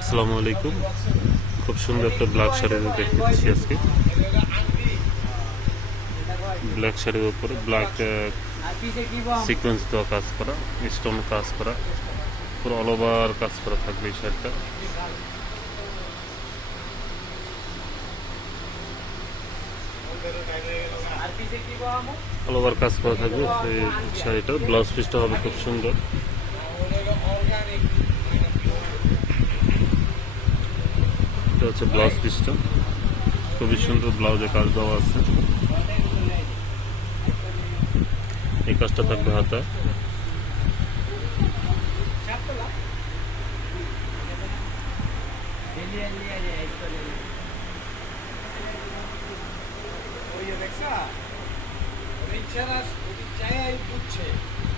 আসসালামু আলাইকুম। খুব সুন্দর একটা ব্ল্যাক শাড়ির দেখতে পাচ্ছি আজকে। ব্ল্যাক শাড়ির উপরে ব্ল্যাক সিকোয়েন্স দেওয়া কাজ করা স্টোন কাজ করা, পুরো অল ওভার কাজ করা থাকবে এই শাড়িটা। অল ওভার কাজ করা থাকবে, এই শাড়িটার ব্লাউজ পিসটা হবে খুব সুন্দর। এটা হচ্ছে ব্লাউজ পিসটা। খুবই সুন্দর ব্লাউজে কাজ দেওয়া আছে। এই কাজটা থাকবে হাতে। রিক্সারা ওই জায়গায় বুঝছে এটার ভিনটা